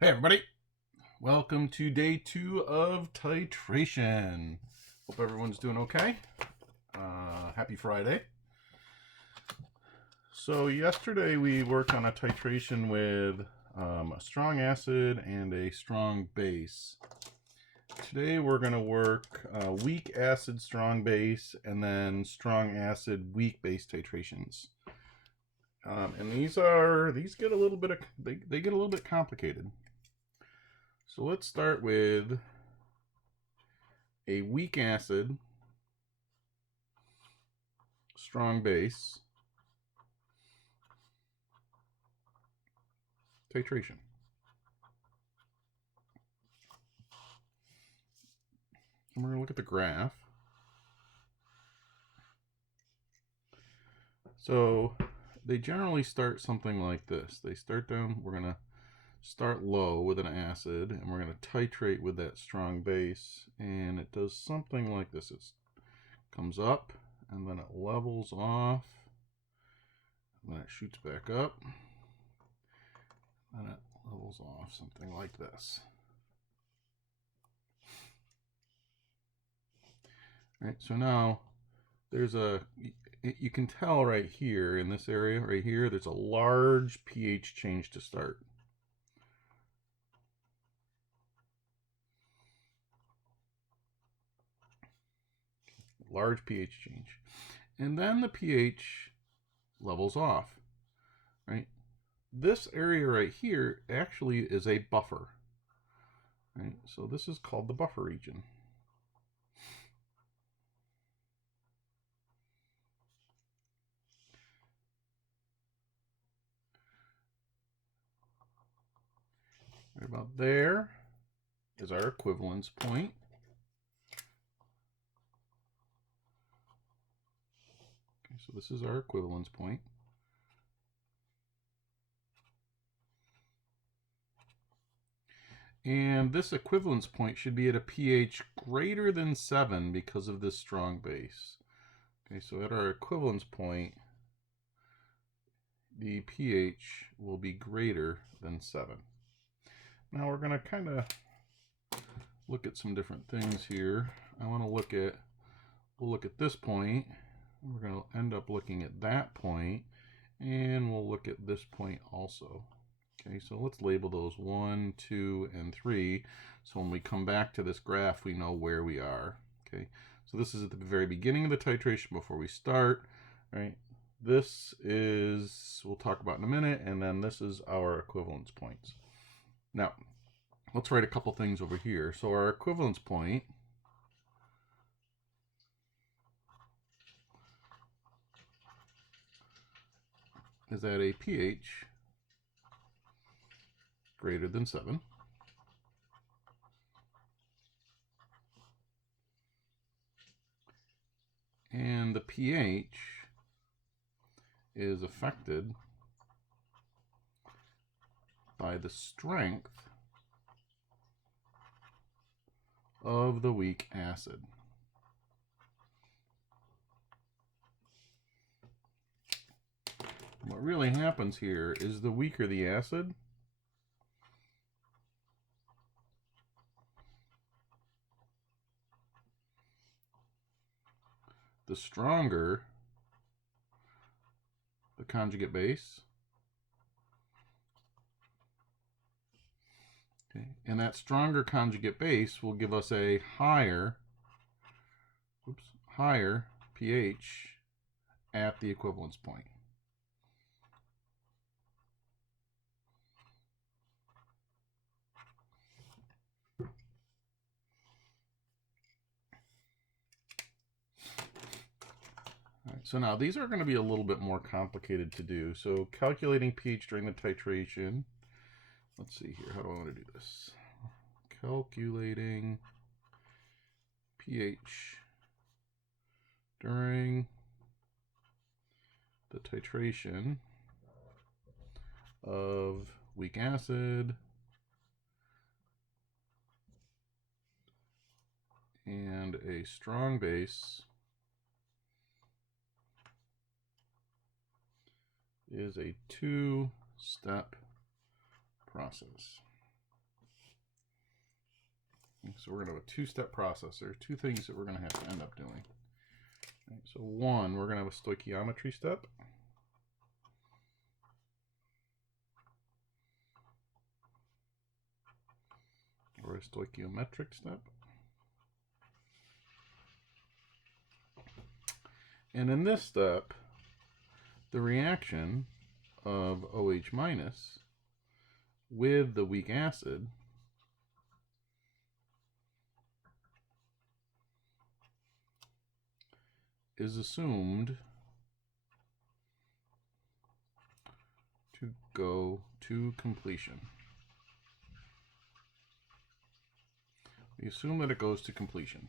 Hey everybody, welcome to day 2 of titration. Hope everyone's doing okay. Happy Friday. So yesterday we worked on a titration with a strong acid and a strong base. Today we're going to work weak acid, strong base, and then strong acid, weak base titrations. And these get a little bit they get a little bit complicated. So let's start with a weak acid, strong base titration. And we're going to look at the graph. So they generally start something like this. They start down, we're going to start low with an acid, and we're going to titrate with that strong base, and it does something like this. It comes up, and then it levels off, and then it shoots back up, and it levels off, something like this. Right, so now there's you can tell right here in this area right here, there's a large pH change to start. Large pH change. And then the pH levels off, right? This area right here actually is a buffer, right? So this is called the buffer region. Right about there is our equivalence point. Okay, so this is our equivalence point. And this equivalence point should be at a pH greater than 7 because of this strong base. Okay, so at our equivalence point, the pH will be greater than 7. Now we're going to kind of look at some different things here. We'll look at this point. We're going to end up looking at that point, and we'll look at this point also. Okay, so let's label those 1, 2, and 3. So when we come back to this graph, we know where we are. Okay, so this is at the very beginning of the titration before we start, right? This is, we'll talk about in a minute, and then this is our equivalence points. Now, let's write a couple things over here. So our equivalence point is at a pH greater than 7. And the pH is affected by the strength of the weak acid. What really happens here is the weaker the acid, the stronger the conjugate base. Okay, and that stronger conjugate base will give us a higher pH at the equivalence point. So now these are going to be a little bit more complicated to do. So calculating pH during the titration. Let's see here. How do I want to do this? Calculating pH during the titration of weak acid and a strong base is a 2-step process. So we're going to have a two-step process. There are two things that we're going to have to end up doing. Right, so one, we're going to have a stoichiometry step. Or a stoichiometric step. And in this step, the reaction of OH minus with the weak acid is assumed to go to completion. We assume that it goes to completion.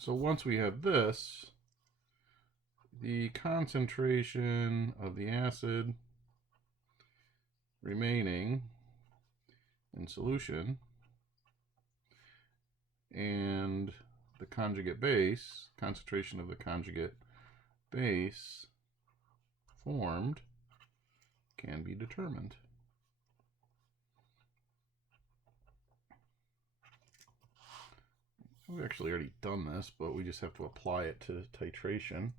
So once we have this, the concentration of the acid remaining in solution and the conjugate base, concentration of the conjugate base formed can be determined. We've actually already done this, but we just have to apply it to titration.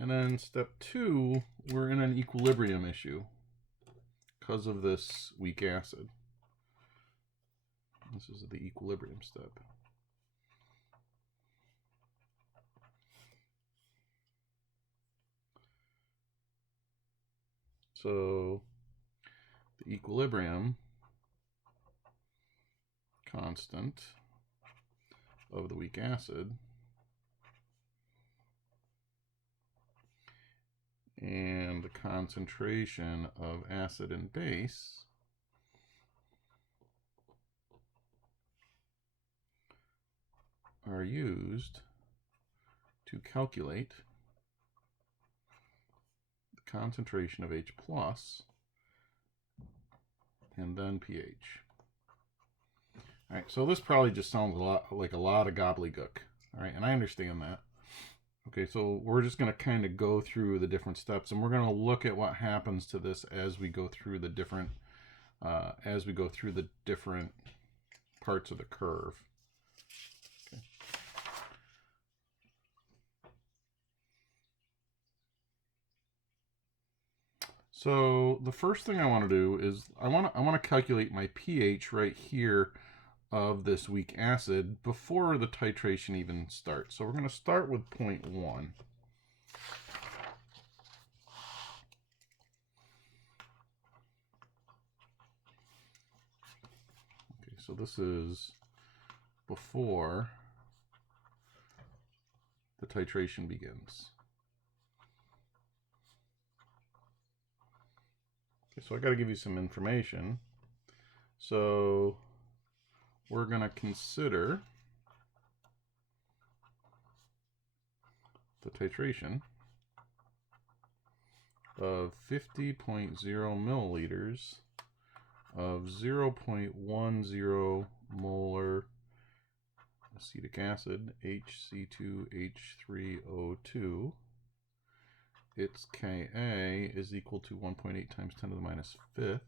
And then step 2, we're in an equilibrium issue because of this weak acid. This is the equilibrium step. So the equilibrium constant of the weak acid and the concentration of acid and base are used to calculate the concentration of H plus and then pH. All right, so this probably just sounds a lot like a lot of gobbledygook. All right, and I understand that. Okay, so we're just going to kind of go through the different steps, and we're going to look at what happens to this as we go through the different parts of the curve. Okay. So the first thing I want to do is I want to calculate my pH right here of this weak acid before the titration even starts. So we're going to start with 0.1. Okay, so this is before the titration begins. Okay, so I got to give you some information. So we're going to consider the titration of 50.0 milliliters of 0.10 molar acetic acid, HC2H3O2. Its Ka is equal to 1.8 times 10 to the minus 5th.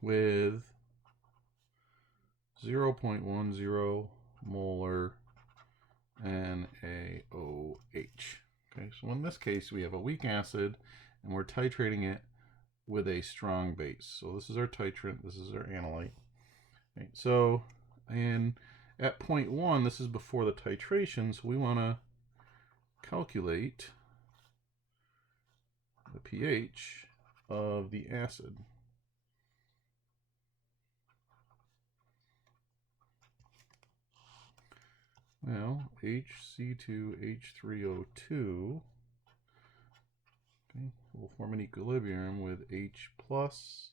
With 0.10 molar NaOH. Okay, so in this case we have a weak acid and we're titrating it with a strong base. So this is our titrant, this is our analyte. Okay, so and at 0.1, this is before the titration, so we want to calculate the pH of the acid. Well, HC2H3O2 will form an equilibrium with H plus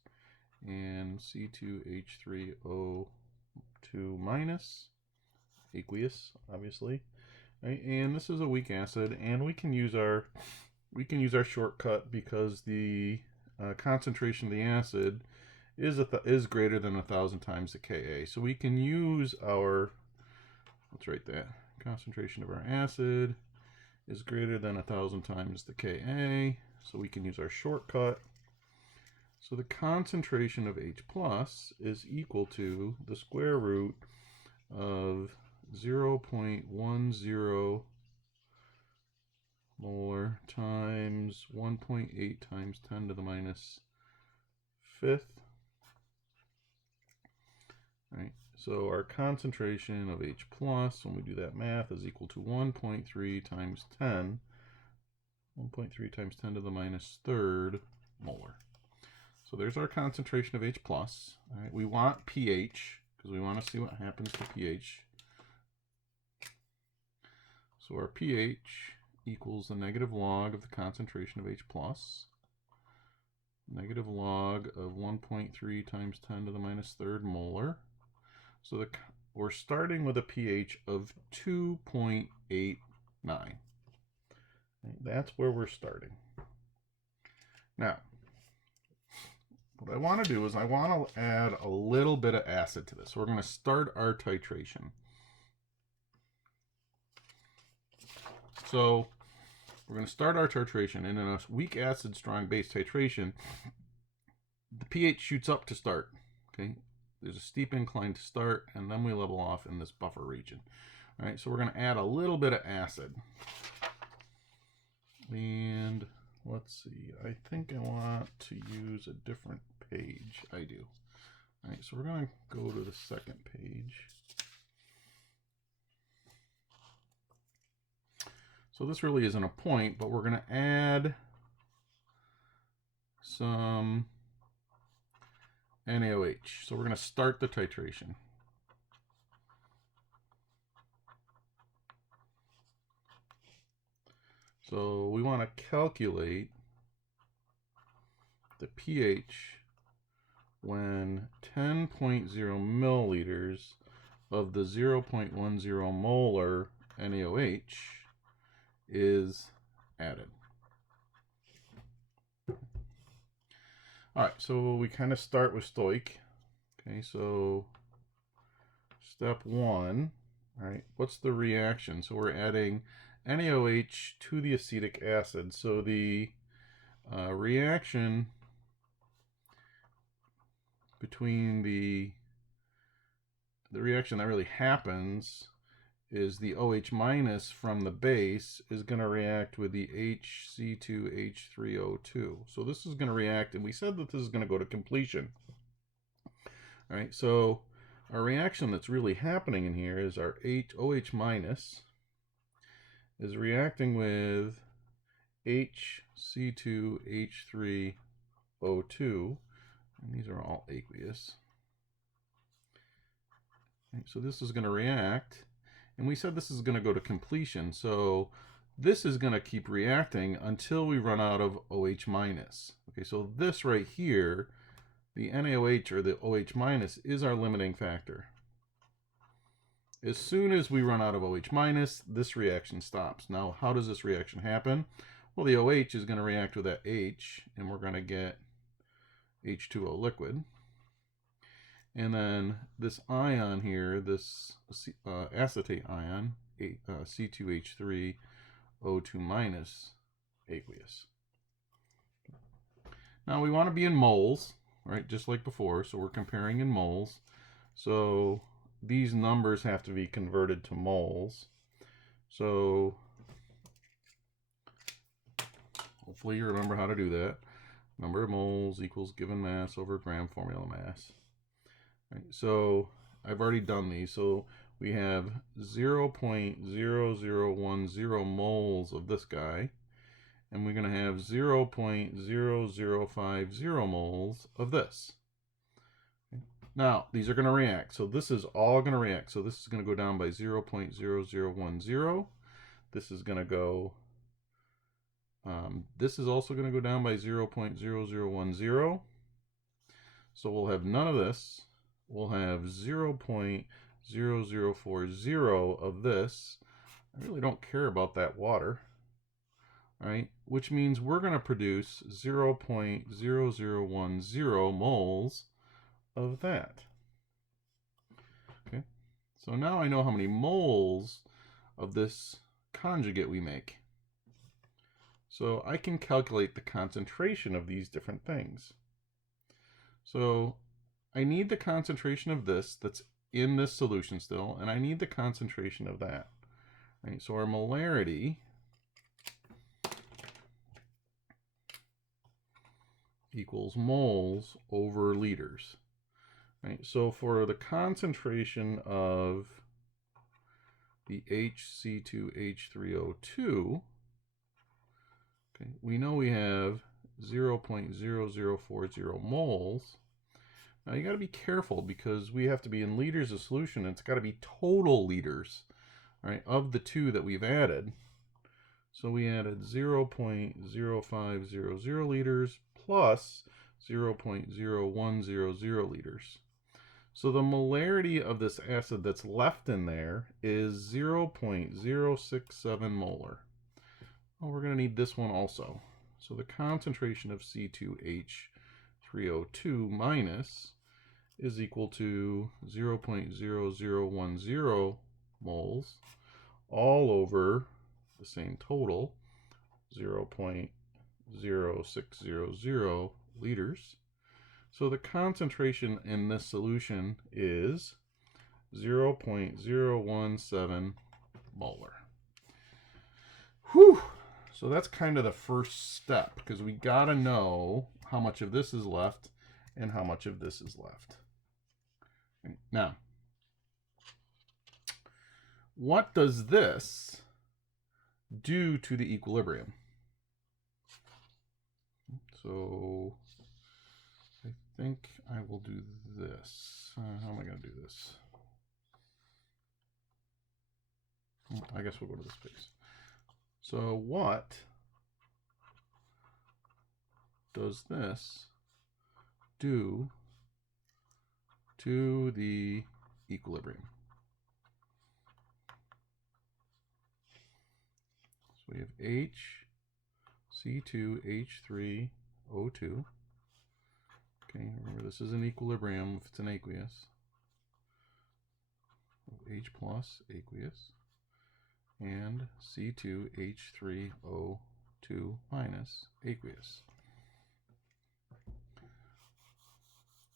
and C2H3O2 minus, aqueous, obviously. Right? And this is a weak acid, and we can use our we can use our shortcut because the concentration of the acid is greater than 1,000 times the Ka. So we can use our, let's write that, concentration of our acid is greater than 1,000 times the Ka. So we can use our shortcut. So the concentration of H plus is equal to the square root of 0.10 molar times 1.8 times 10 to the minus fifth. Right. So our concentration of H plus, when we do that math, is equal to 1.3 times 10. 1.3 times 10 to the minus third molar. So there's our concentration of H plus. All right. We want pH because we want to see what happens to pH. So our pH equals the negative log of the concentration of H plus. Negative log of 1.3 times 10 to the minus third molar. So we're starting with a pH of 2.89. That's where we're starting. Now, what I want to do is I want to add a little bit of acid to this. So we're going to start our titration. So we're going to start our titration, and in a weak acid, strong base titration, the pH shoots up to start. Okay, there's a steep incline to start, and then we level off in this buffer region. All right, so we're going to add a little bit of acid. And let's see, I think I want to use a different page. I do. All right, so we're going to go to the second page. So this really isn't a point, but we're going to add some NaOH. So we're going to start the titration. So we want to calculate the pH when 10.0 milliliters of the 0.10 molar NaOH is added. All right, so we kind of start with stoich. Okay, so step one, all right, what's the reaction? So we're adding NaOH to the acetic acid. So the reaction between the reaction that really happens is the OH minus from the base is going to react with the HC2H3O2. So this is going to react, and we said that this is going to go to completion. All right, so our reaction that's really happening in here is our OH minus is reacting with HC2H3O2, and these are all aqueous. Right, so this is going to react. And we said this is going to go to completion, so this is going to keep reacting until we run out of OH minus. Okay, so this right here, the NaOH or the OH minus is our limiting factor. As soon as we run out of OH minus, this reaction stops. Now, how does this reaction happen? Well, the OH is going to react with that H, and we're going to get H2O liquid. And then this ion here, this acetate ion, C2H3O2 minus aqueous. Now we want to be in moles, right, just like before, so we're comparing in moles. So these numbers have to be converted to moles. So hopefully you remember how to do that. Number of moles equals given mass over gram formula mass. Right, so I've already done these. So we have 0.0010 moles of this guy, and we're going to have 0.0050 moles of this. Okay. Now, these are going to react. So this is all going to react. So this is going to go down by 0.0010. This is going to go, this is also going to go down by 0.0010. So we'll have none of this. We'll have 0.0040 of this. I really don't care about that water. right? Which means we're going to produce 0.0010 moles of that. Okay, so now I know how many moles of this conjugate we make. So I can calculate the concentration of these different things. So I need the concentration of this that's in this solution still, and I need the concentration of that. Right? So our molarity equals moles over liters. Right? So for the concentration of the HC2H3O2, okay, we know we have 0.0040 moles. Now you got to be careful because we have to be in liters of solution, and it's got to be total liters, right, of the two that we've added. So we added 0.0500 liters plus 0.0100 liters. So the molarity of this acid that's left in there is 0.067 molar. Well, we're going to need this one also. So the concentration of C2H3O2 minus is equal to 0.0010 moles all over the same total, 0.0600 liters. So the concentration in this solution is 0.017 molar. Whew! So that's kind of the first step, because we got to know how much of this is left and how much of this is left. Now, what does this do to the equilibrium? So I think I will do this. How am I going to do this? I guess we'll go to this piece. So what does this do to the equilibrium? So we have HC2H3O2. Okay, remember this is an equilibrium if it's an aqueous. H plus aqueous and C2H3O2 minus aqueous.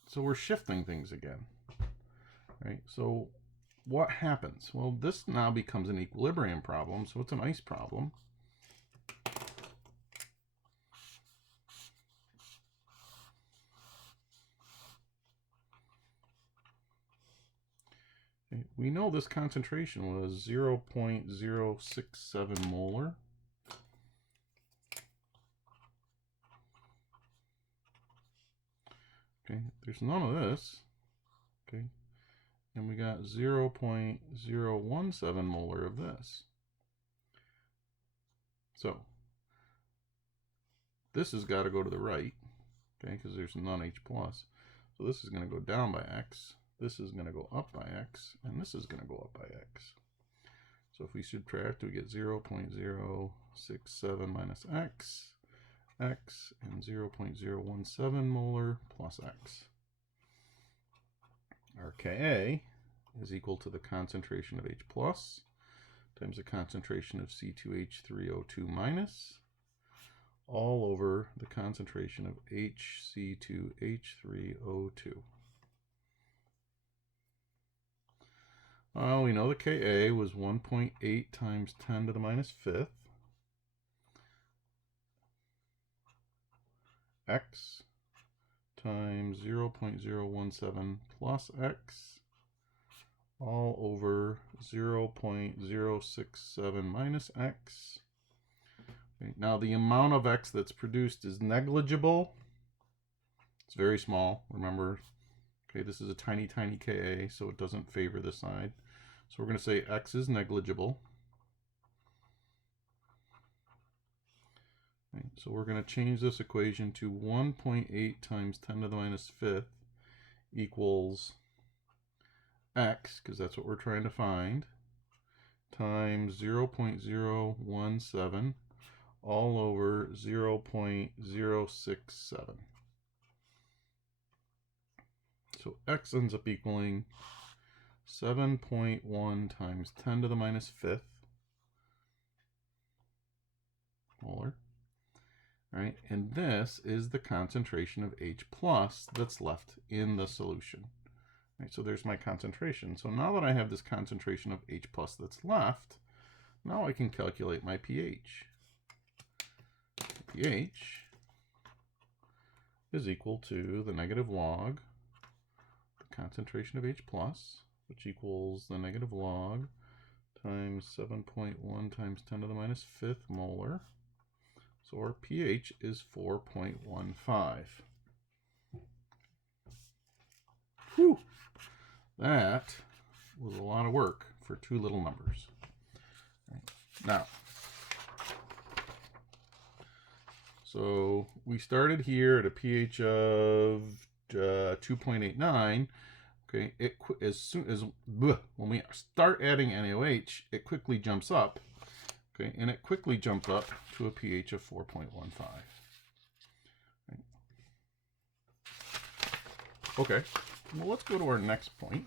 So we're shifting things again, right? So what happens? Well, this now becomes an equilibrium problem, so it's an ice problem. Okay, we know this concentration was 0.067 molar. Okay, there's none of this. Okay, and we got 0.017 molar of this. So this has got to go to the right, okay, because there's none H plus. So this is going to go down by X, this is going to go up by X, and this is going to go up by X. So if we subtract, we get 0.067 minus X, X, and 0.017 molar plus X. Our Ka is equal to the concentration of H plus times the concentration of C2H3O2 minus all over the concentration of HC2H3O2. Well, we know the Ka was 1.8 times 10 to the minus fifth. X times 0.017 plus X all over 0.067 minus X. Okay, now the amount of X that's produced is negligible. It's very small, remember. Okay, this is a tiny, tiny Ka, so it doesn't favor this side. So we're going to say X is negligible. Okay, so we're going to change this equation to 1.8 times 10 to the minus fifth equals X, because that's what we're trying to find, times 0.017 all over 0.067. So X ends up equaling 7.1 times 10 to the minus fifth molar. All right, and this is the concentration of H plus that's left in the solution. All right, so there's my concentration. So now that I have this concentration of H plus that's left, now I can calculate my pH. pH is equal to the negative log the concentration of H plus, which equals the negative log times 7.1 times 10 to the minus fifth molar. So our pH is 4.15. Whew! That was a lot of work for two little numbers. Now, so we started here at a pH of 2.89. Okay, as soon as when we start adding NaOH, it quickly jumps up. Okay, and it quickly jumped up to a pH of 4.15. Right. Okay, well, let's go to our next point.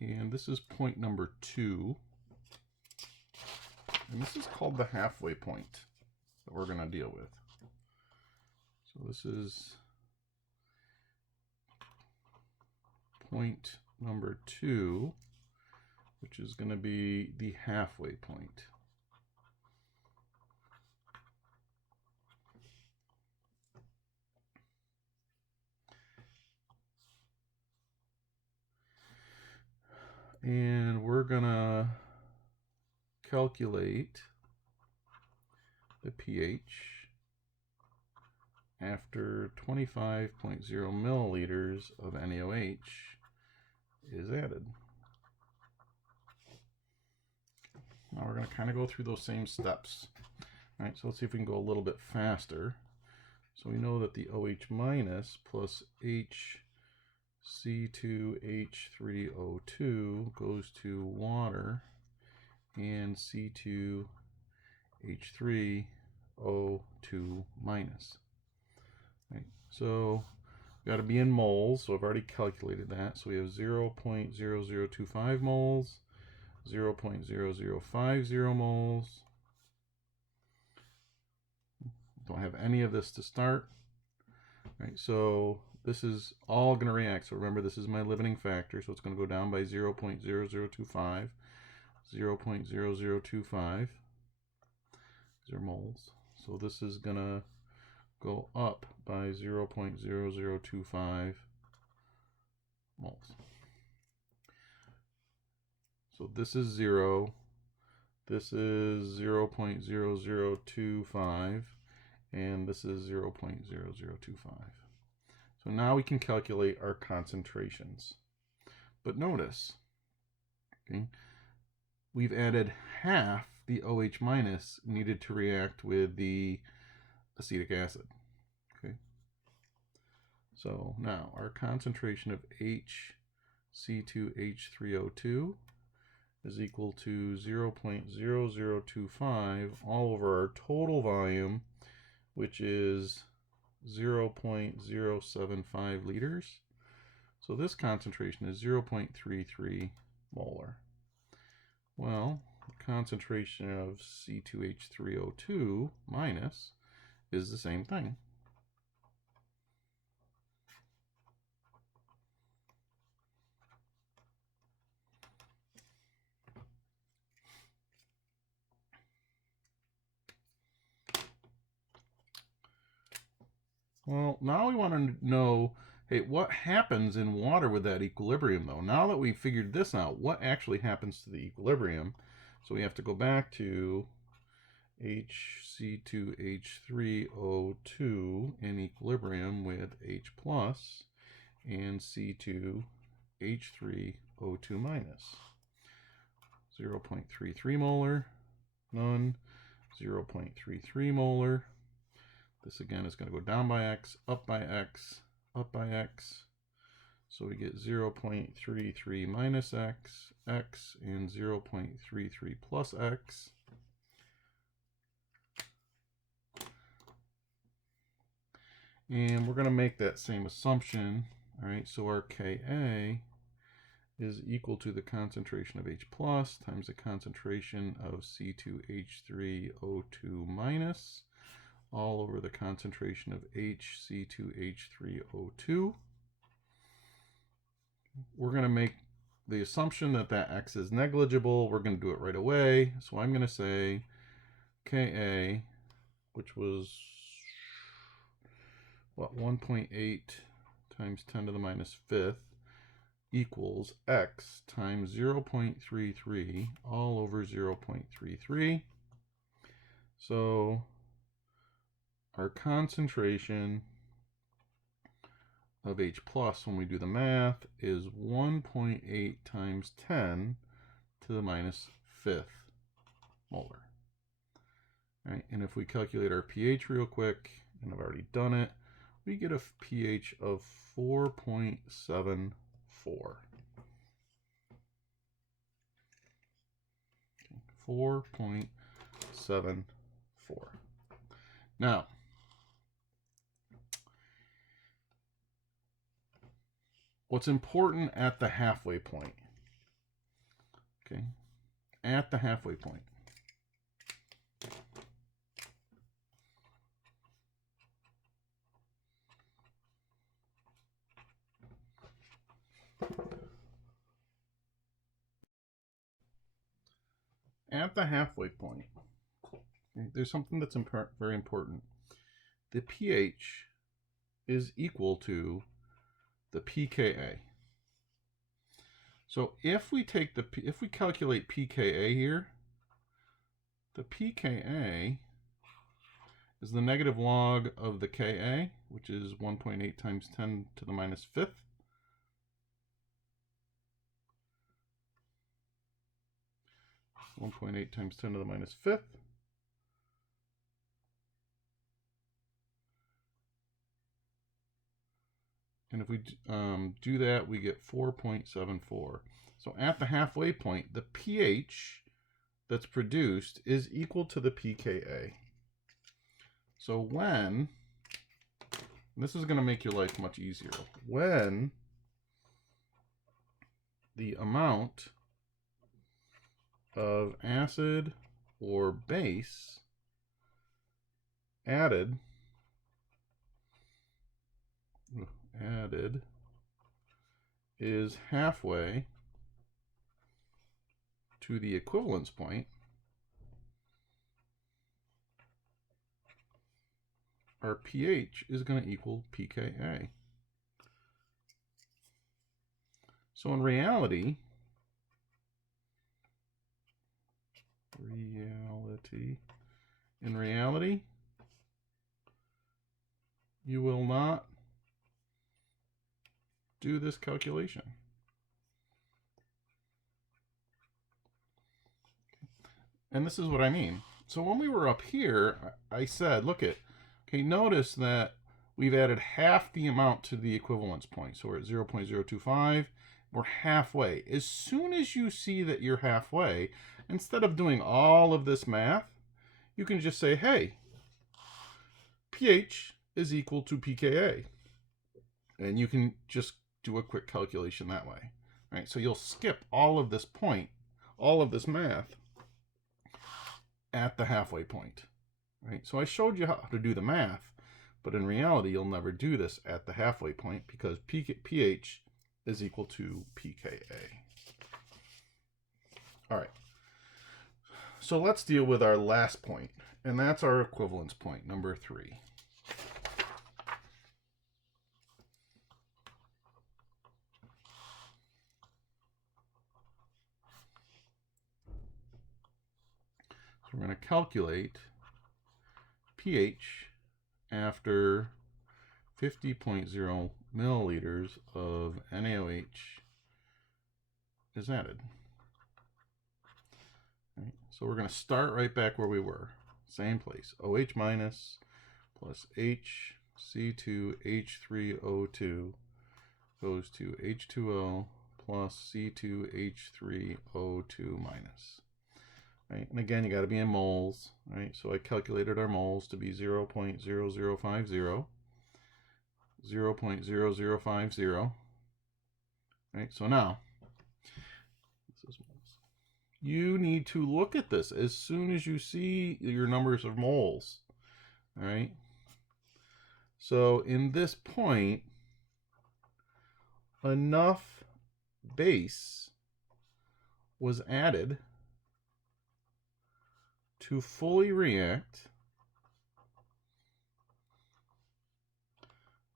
And this is point number 2. And this is called the halfway point that we're going to deal with. So this is point number 2, which is going to be the halfway point. And we're going to calculate the pH after 25.0 milliliters of NaOH is added. Now we're going to kind of go through those same steps. All right, so let's see if we can go a little bit faster. So we know that the OH minus plus HC2H3O2 goes to water and C2H3O2 minus. Right, so got to be in moles, so I've already calculated that. So we have 0.0025 moles, 0.0050 moles. Don't have any of this to start. Right, so this is all going to react. So remember, this is my limiting factor, so it's going to go down by 0.0025. 0.0025. These are moles. So this is going to go up by 0.0025 moles. So this is 0. This is 0.0025. And this is 0.0025. So now we can calculate our concentrations. But notice, okay, we've added half the OH minus needed to react with the acetic acid. Okay. So now our concentration of HC2H3O2 is equal to 0.0025 all over our total volume, which is 0.075 liters. So this concentration is 0.33 molar. Well, the concentration of C2H3O2 minus is the same thing. Well, now we want to know, hey, what happens in water with that equilibrium, though? Now that we've figured this out, what actually happens to the equilibrium? So we have to go back to HC2H3O2 in equilibrium with H plus and C2H3O2 minus. 0.33 molar, none. 0.33 molar. This again is going to go down by x, up by x, up by x. So we get 0.33 minus x, x, and 0.33 plus x. And we're going to make that same assumption. All right, so our Ka is equal to the concentration of H plus times the concentration of C2H3O2 minus all over the concentration of HC2H3O2. We're going to make the assumption that that X is negligible. We're going to do it right away. So I'm going to say Ka, which was, what, 1.8 times 10 to the minus fifth, equals x times 0.33 all over 0.33. So our concentration of H plus when we do the math is 1.8 times 10 to the minus fifth molar. All right, and if we calculate our pH real quick, and I've already done it, we get a pH of 4.74. 4.74. Now, what's important at the halfway point? Okay, at the halfway point. At the halfway point, okay, there's something that's very important. The pH is equal to the pKa. So if we calculate pKa here, the pKa is the negative log of the Ka, which is 1.8 times 10 to the minus fifth. So 1.8 times 10 to the minus fifth. And if we do that, we get 4.74. So at the halfway point, the pH that's produced is equal to the pKa. So when, and this is going to make your life much easier, when the amount of acid or base added is halfway to the equivalence point, our pH is going to equal pKa. So in reality, you will not do this calculation. And this is what I mean. So when we were up here, I said, look at, okay, notice that we've added half the amount to the equivalence point. So we're at 0.025. We're halfway. As soon as you see that you're halfway, instead of doing all of this math, you can just say, hey, pH is equal to pKa. And you can just do a quick calculation that way. Right? So you'll skip all of this point, all of this math at the halfway point. Right? So I showed you how to do the math, but in reality, you'll never do this at the halfway point because pH is equal to pKa. All right. So let's deal with our last point, and that's our equivalence point, number 3. So we're going to calculate pH after 50.0 milliliters of NaOH is added. Right, so we're going to start right back where we were. same place. OH minus plus HC2H3O2 goes to H2O plus C2H3O2 minus. Right? And again, you got to be in moles. Right? So I calculated our moles to be 0.0050, 0.0050. Right? So now, you need to look at this as soon as you see your numbers of moles. All right. So in this point, enough base was added to fully react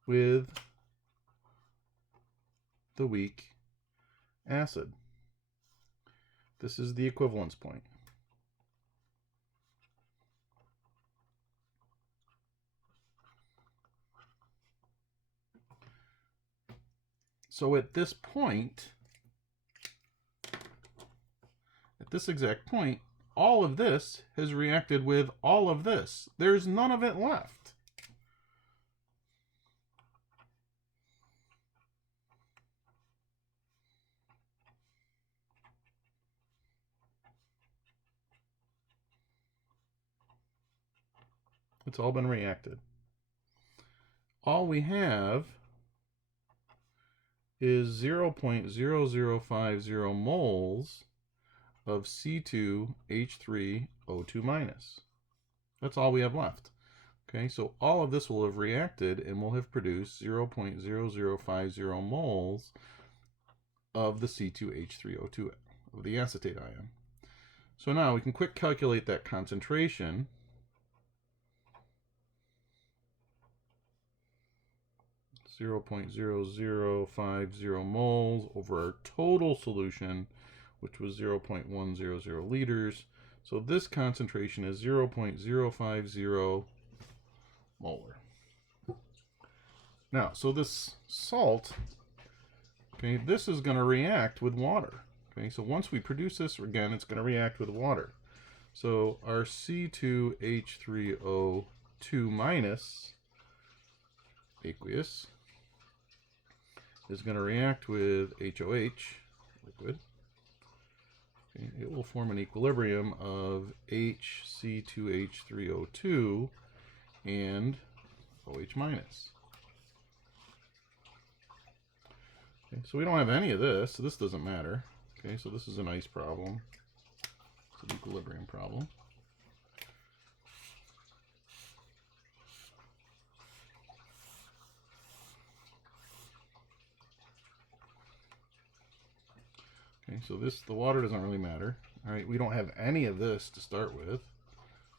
with the weak acid. This is the equivalence point. So at this point, at this exact point, all of this has reacted with all of this. There's none of it left. It's all been reacted. All we have is 0.0050 moles of C2H3O2 minus. That's all we have left. Okay, so all of this will have reacted and will have produced 0.0050 moles of the C2H3O2, of the acetate ion. So now we can quick calculate that concentration. .0050 moles over our total solution, which was 0.100 liters. So this concentration is 0.050 molar. Now, so this salt, okay, this is going to react with water. Okay, so once we produce this, again, it's going to react with water. So our C2H3O2 minus aqueous is going to react with HOH, liquid. Okay, it will form an equilibrium of HC2H3O2 and OH minus. Okay, so we don't have any of this, so this doesn't matter. Okay, so this is a nice problem. It's an equilibrium problem. Okay, so the water doesn't really matter. All right, we don't have any of this to start with.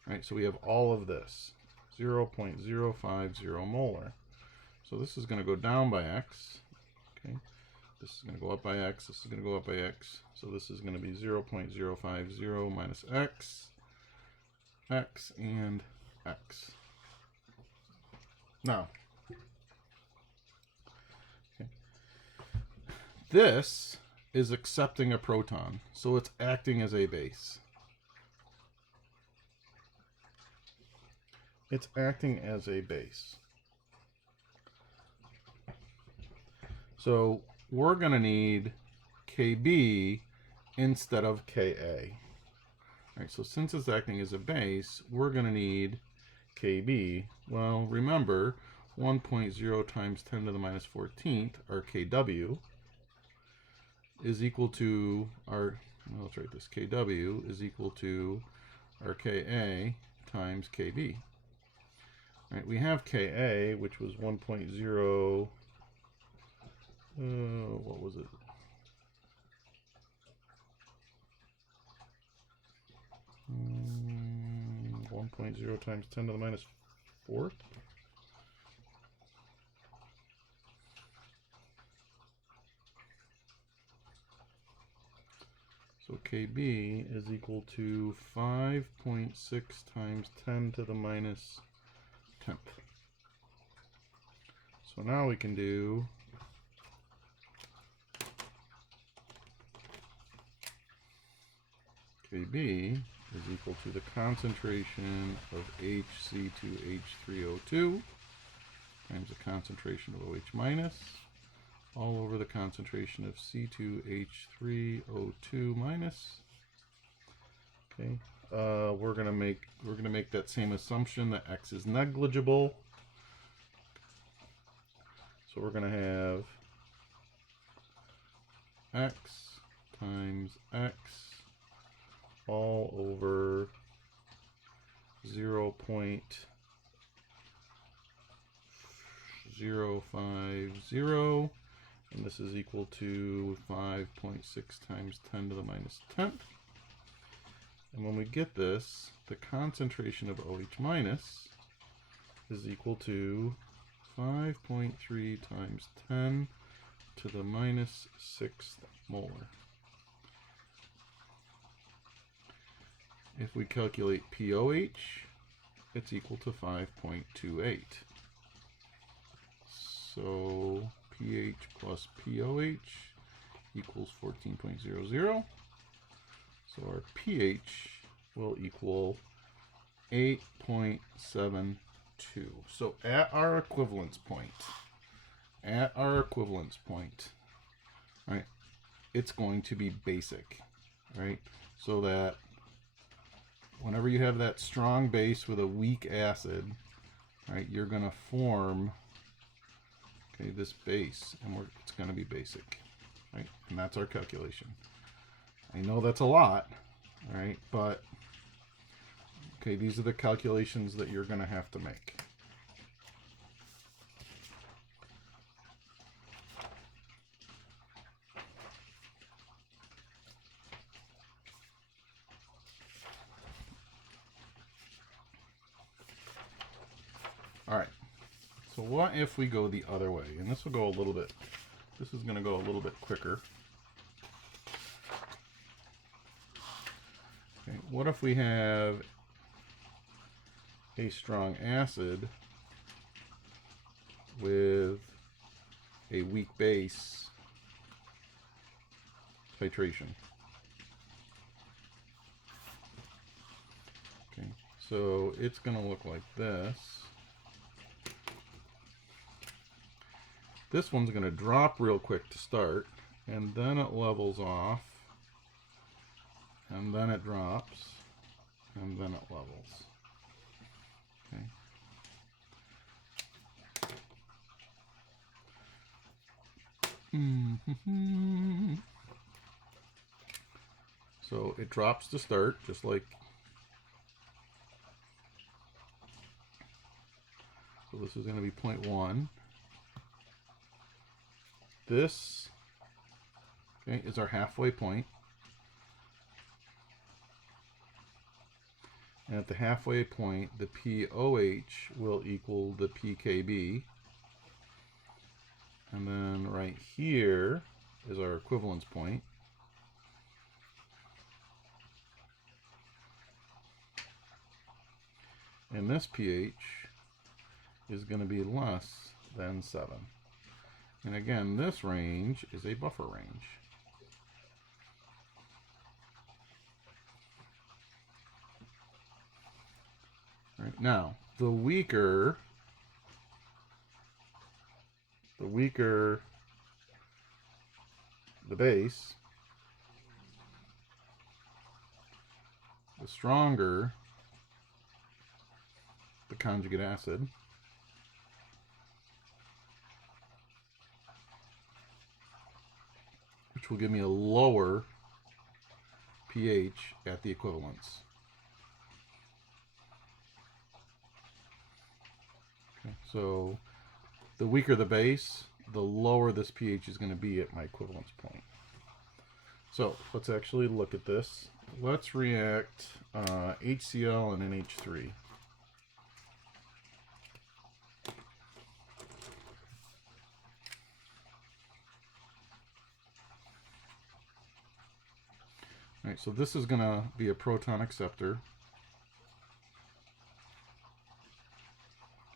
All right, so we have all of this, 0.050 molar. So this is going to go down by x. Okay, this is going to go up by x. This is going to go up by x. So this is going to be 0.050 minus x, x, and x. Now, okay, this is accepting a proton, so it's acting as a base. It's acting as a base. So we're going to need Kb instead of Ka. All right, so since it's acting as a base, we're going to need Kb. Well, remember, 1.0 times 10 to the minus 14th, our Kw, is equal to our, well, let's write this, Kw is equal to our Ka times Kb. All right, we have Ka, which was 1.0, what was it? Mm, 1.0 times 10 to the minus 4th. So Kb is equal to 5.6 times 10 to the minus 10th. So now we can do Kb is equal to the concentration of HC2H3O2 times the concentration of OH minus all over the concentration of C2H3O2 minus. Okay, we're gonna make that same assumption that X is negligible. So we're gonna have X times X all over 0.050, and this is equal to 5.6 times 10 to the minus 10th. And when we get this, the concentration of OH minus is equal to 5.3 times 10 to the minus 6th molar. If we calculate POH, it's equal to 5.28. So pH plus POH equals 14.00. So our pH will equal 8.72. So at our equivalence point, right, it's going to be basic, right? So that whenever you have that strong base with a weak acid, right, you're going to form, okay, this base, and it's going to be basic, right? And that's our calculation. I know that's a lot, right? But, okay, these are the calculations that you're going to have to make. All right, so what if we go the other way? And this will go a little bit, this is going to go a little bit quicker. Okay, what if we have a strong acid with a weak base titration? Okay, so it's going to look like this. This one's going to drop real quick to start, and then it levels off, and then it drops, and then it levels. Okay. So it drops to start, just like, so this is going to be 0.1. This, okay, is our halfway point. And at the halfway point, the POH will equal the PKB. And then right here is our equivalence point. And this pH is going to be less than 7. And again, this range is a buffer range. Right, now, the weaker the base, the stronger the conjugate acid. Which will give me a lower pH at the equivalence. Okay, so the weaker the base, the lower this pH is going to be at my equivalence point. So let's actually look at this. Let's react HCl and NH3. All right, so this is going to be a proton acceptor.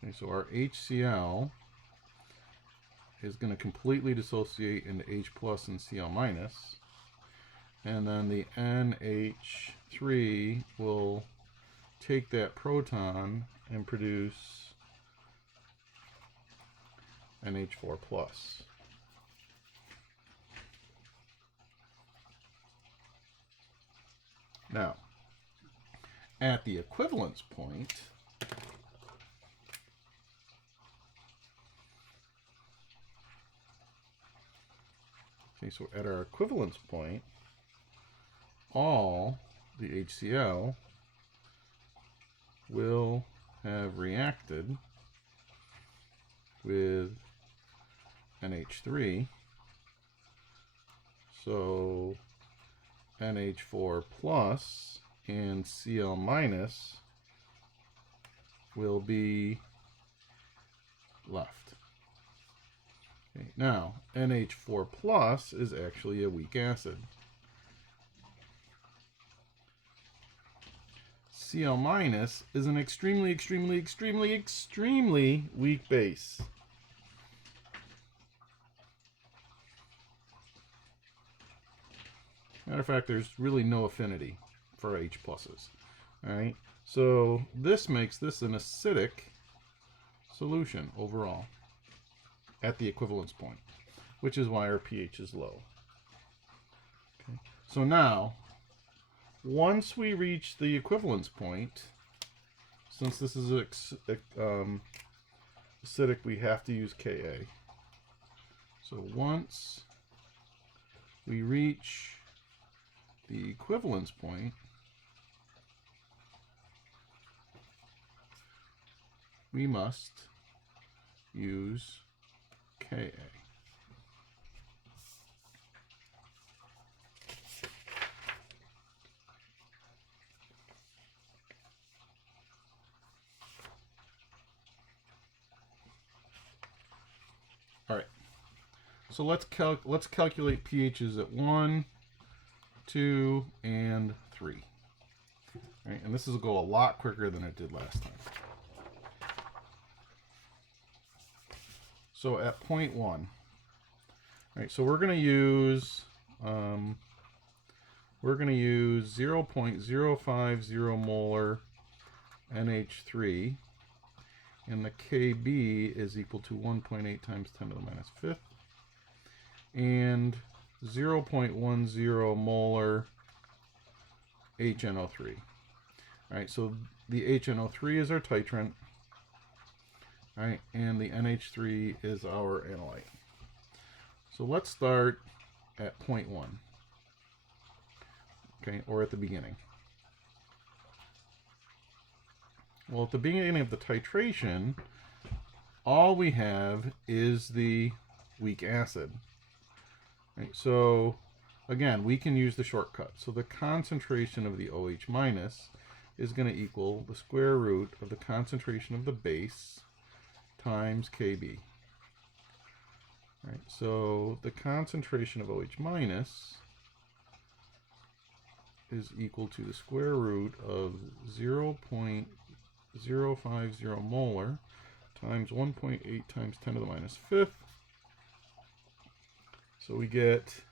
Okay, so our HCl is going to completely dissociate into H plus and Cl minus. and then the NH3 will take that proton and produce NH4 plus. Now, at the equivalence point, okay, so at our equivalence point, all the HCl will have reacted with NH3. So NH4 plus and Cl minus will be left. Okay, now, NH4 plus is actually a weak acid. Cl minus is an extremely, extremely, extremely, extremely weak base. Matter of fact, there's really no affinity for H pluses. All right, so this makes this an acidic solution overall at the equivalence point, which is why our pH is low. Okay. So now, once we reach the equivalence point, since this is acidic, we have to use Ka. So once we reach the equivalence point, we must use Ka. All right. So let's calculate pHs at 1, 2, and 3. All right, and this will go a lot quicker than it did last time. So at point 1, all right, so we're going to use 0.050 molar NH3, and the Kb is equal to 1.8 times 10 to the minus 5th, and 0.10 molar HNO3. All right, so the HNO3 is our titrant, all right, and the NH3 is our analyte. So let's start at point 1, okay, or at the beginning. Well, at the beginning of the titration, all we have is the weak acid. Right, so again, we can use the shortcut. So the concentration of the OH minus is going to equal the square root of the concentration of the base times Kb. Right, so the concentration of OH minus is equal to the square root of 0.050 molar times 1.8 times 10 to the minus 5th. So we get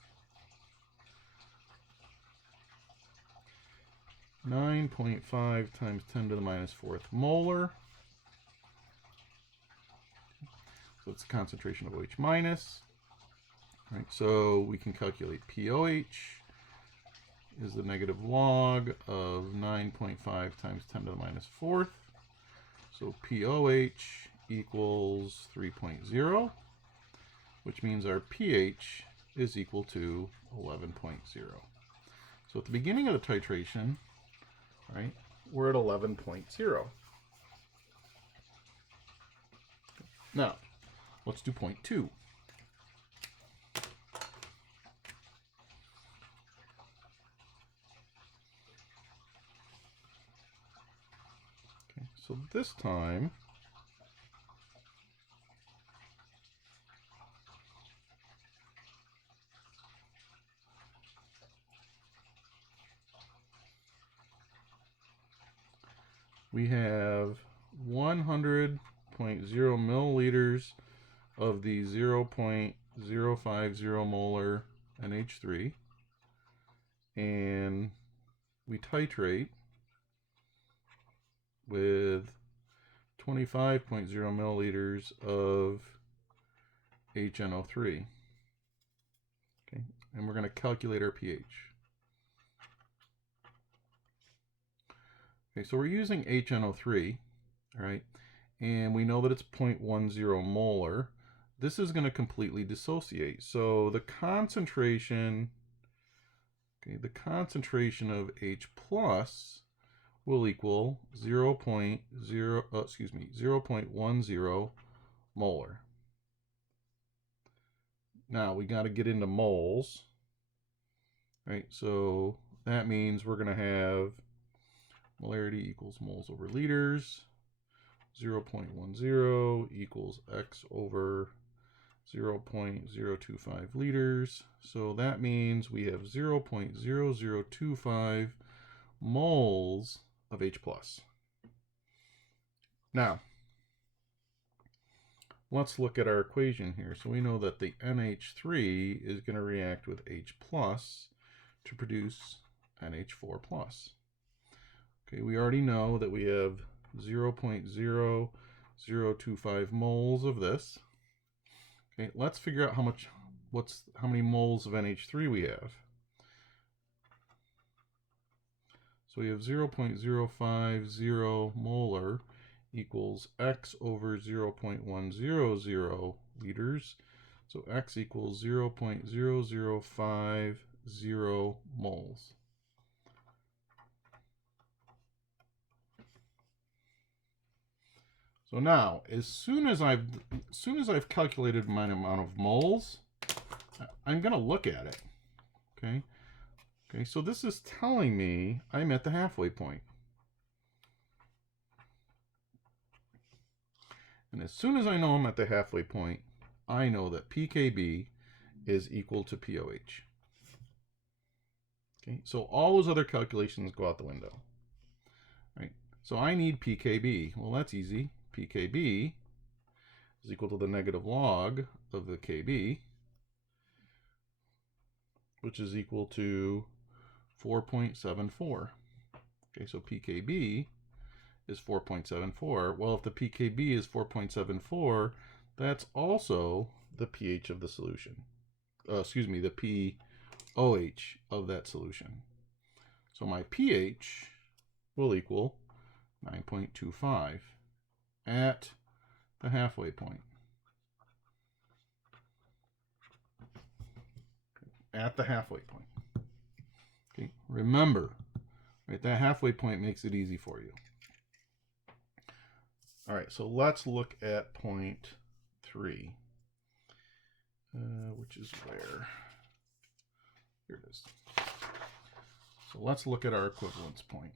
9.5 times 10 to the minus 4th molar. So it's the concentration of OH minus. All right, so we can calculate POH is the negative log of 9.5 times 10 to the minus 4th. So POH equals 3.0, which means our pH is equal to 11.0. So at the beginning of the titration, right, we're at 11.0. Now, let's do point 2. Okay, so this time, we have 100.0 milliliters of the 0.050 molar NH3, and we titrate with 25.0 milliliters of HNO3. Okay, and we're going to calculate our pH. Okay, so we're using HNO3, all right, and we know that it's 0.10 molar. This is going to completely dissociate. So the concentration, okay, the concentration of H plus will equal 0.10 molar. Now we got to get into moles, right? So that means we're going to have molarity equals moles over liters. 0.10 equals X over 0.025 liters. So that means we have 0.0025 moles of H plus. Now, let's look at our equation here. So we know that the NH3 is going to react with H plus to produce NH4+. Okay, we already know that we have 0.0025 moles of this. Okay, let's figure out how many moles of NH3 we have. So we have 0.050 molar equals X over 0.100 liters. So X equals 0.0050 moles. So now, as soon as I've calculated my amount of moles, I'm going to look at it. Okay. Okay, so this is telling me I'm at the halfway point. And as soon as I know I'm at the halfway point, I know that pKb is equal to pOH. Okay, so all those other calculations go out the window. Right? So I need pKb. Well, that's easy. pKb is equal to the negative log of the Kb, which is equal to 4.74. Okay, so pKb is 4.74. Well, if the pKb is 4.74, that's also the pH of the solution. The pOH of that solution. So my pH will equal 9.25 at the halfway point. At the halfway point. Okay, remember, right, that halfway point makes it easy for you. All right, so let's look at point 3, which is where? Here it is. So let's look at our equivalence point.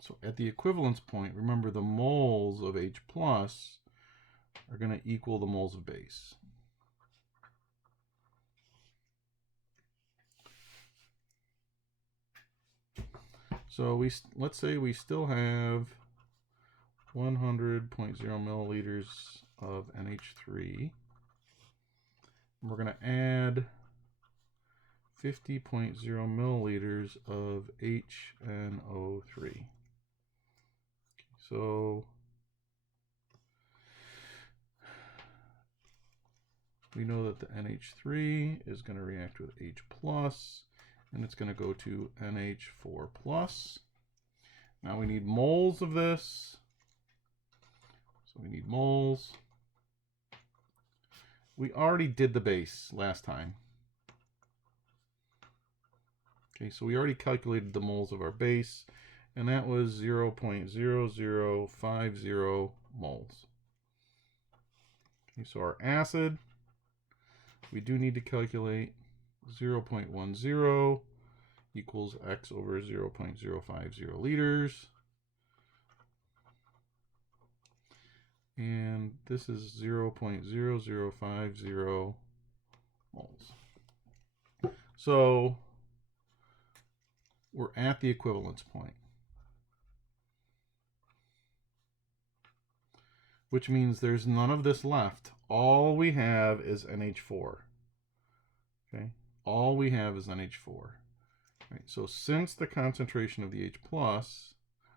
So at the equivalence point, remember the moles of H plus are going to equal the moles of base. So let's say we still have 100.0 milliliters of NH3. And we're going to add 50.0 milliliters of HNO3. So we know that the NH3 is going to react with H plus, and it's going to go to NH4 plus. Now we need moles of this. So we need moles. We already did the base last time. Okay, so we already calculated the moles of our base, and that was 0.0050 moles. Okay, so our acid, we do need to calculate 0.10 equals X over 0.050 liters. And this is 0.0050 moles. So we're at the equivalence point. which means there's none of this left. All we have is NH4. Okay, all we have is NH4. Right, so since the concentration of the H plus,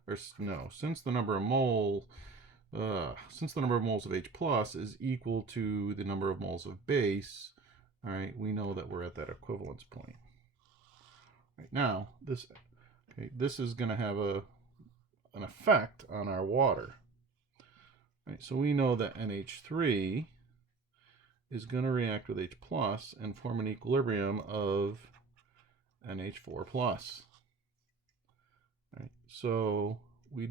or no, since the number of moles of H plus is equal to the number of moles of base, all right, we know that we're at that equivalence point. Right, now, this is going to have an effect on our water. Right, so we know that NH3 is going to react with H plus and form an equilibrium of NH4 plus. Right, so we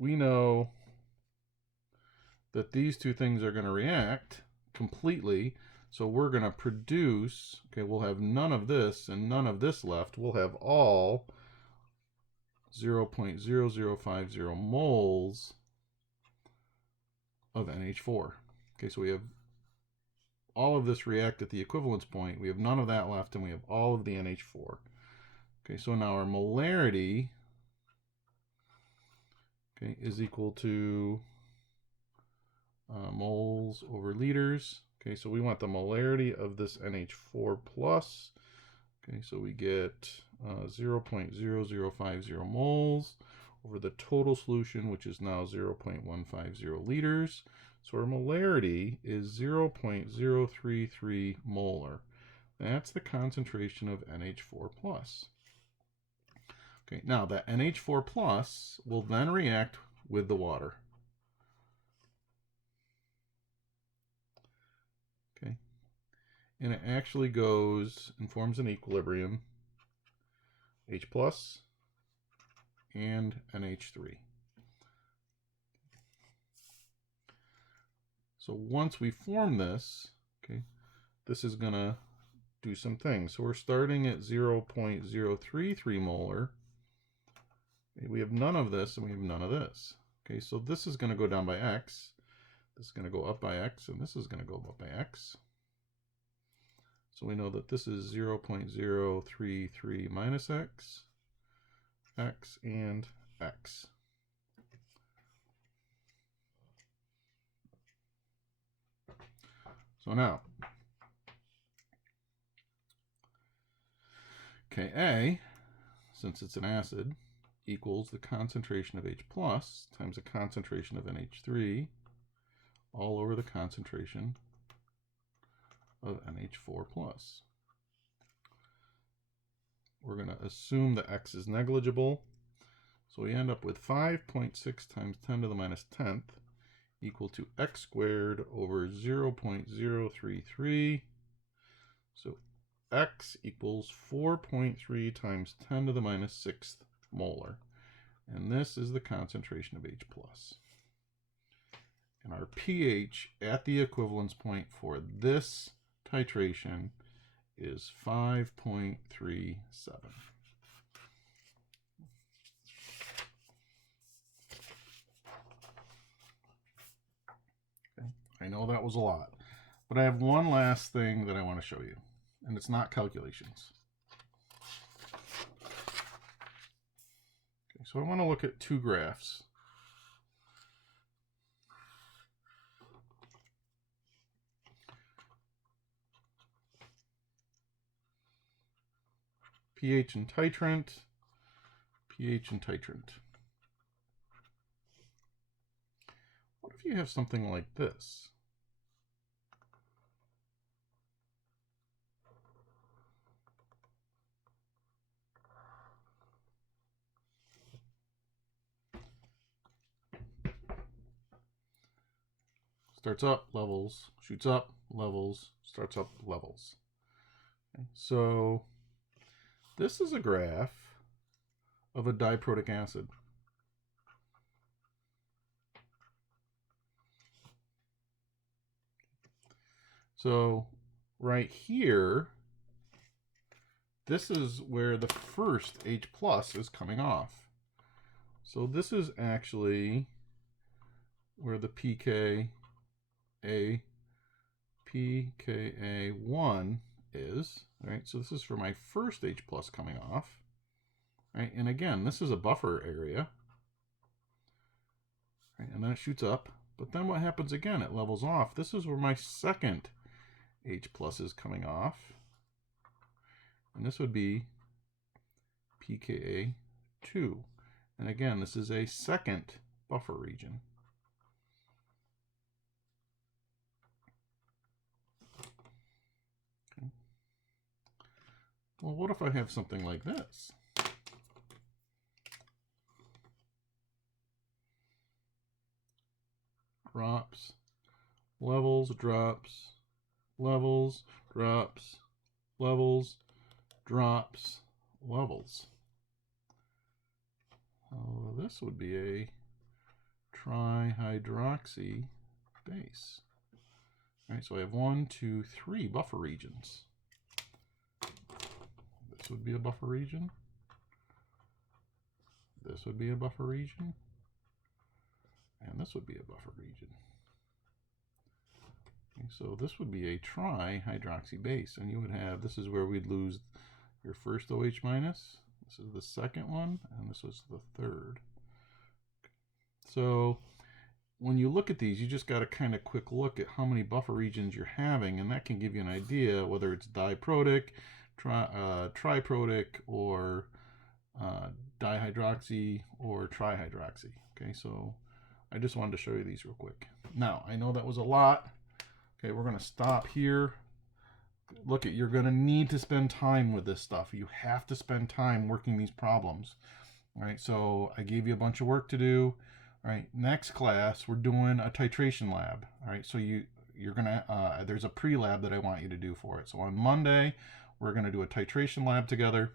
know that these two things are going to react completely. So we're going to produce, okay, we'll have none of this and none of this left. We'll have all 0.0050 moles of NH4. Okay, so we have all of this react at the equivalence point. We have none of that left, and we have all of the NH4. Okay, so now our molarity, okay, is equal to moles over liters. Okay, so we want the molarity of this NH4 plus. Okay, so we get 0.0050 moles over the total solution, which is now 0.150 liters. So our molarity is 0.033 molar. That's the concentration of NH4 plus. Okay, now that NH4 plus will then react with the water. Okay, and it actually goes and forms an equilibrium, H plus and NH3. So once we form this, okay, this is going to do some things. So we're starting at 0.033 molar. Okay, we have none of this and we have none of this. Okay, so this is going to go down by x. This is going to go up by x, and this is going to go up by x. So we know that this is 0.033 minus x, x, and x. So now, Ka, since it's an acid, equals the concentration of H plus times the concentration of NH3 all over the concentration of NH4 plus. We're going to assume that x is negligible. So we end up with 5.6 times 10 to the minus 10th equal to x squared over 0.033. So x equals 4.3 times 10 to the minus 6th molar. And this is the concentration of H plus. And our pH at the equivalence point for this titration is 5.37. Okay. I know that was a lot, but I have one last thing that I want to show you, and it's not calculations. Okay, so I want to look at two graphs. pH and titrant, pH and titrant. What if you have something like this? Starts up, levels, shoots up, levels, starts up, levels. Okay, so this is a graph of a diprotic acid. So right here, this is where the first H plus is coming off. So this is actually where the pKa, pKa1 is, right? So this is for my first H plus coming off, right? And again, this is a buffer area, right? And then it shoots up, but then what happens again? It levels off. This is where my second H plus is coming off, and this would be pKa2. And again, this is a second buffer region. Okay. Well, what if I have something like this? Drops, levels, drops, levels, drops, levels, drops, levels. This would be a trihydroxy base. All right, so I have 1, 2, 3 buffer regions. This would be a buffer region. This would be a buffer region. And this would be a buffer region. Okay, so this would be a trihydroxy base, and you would have, this is where we'd lose your first OH minus. This is the second one, and this was the third. So when you look at these, you just got to kind of quick look at how many buffer regions you're having, and that can give you an idea whether it's diprotic, triprotic, or dihydroxy, or trihydroxy. Okay, so I just wanted to show you these real quick. Now, I know that was a lot. Okay, we're going to stop here. Look, you're going to need to spend time with this stuff. You have to spend time working these problems. All right, so I gave you a bunch of work to do. All right, next class, we're doing a titration lab. All right, so you're going to, there's a pre-lab that I want you to do for it. So on Monday, we're going to do a titration lab together.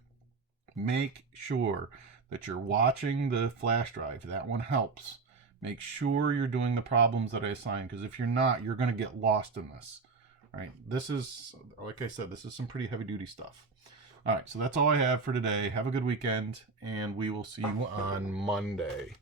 Make sure that you're watching the flash drive. That one helps. Make sure you're doing the problems that I assigned, because if you're not, you're going to get lost in this. All right, this is, like I said, this is some pretty heavy duty stuff. All right, so that's all I have for today. Have a good weekend, and we will see you on Monday.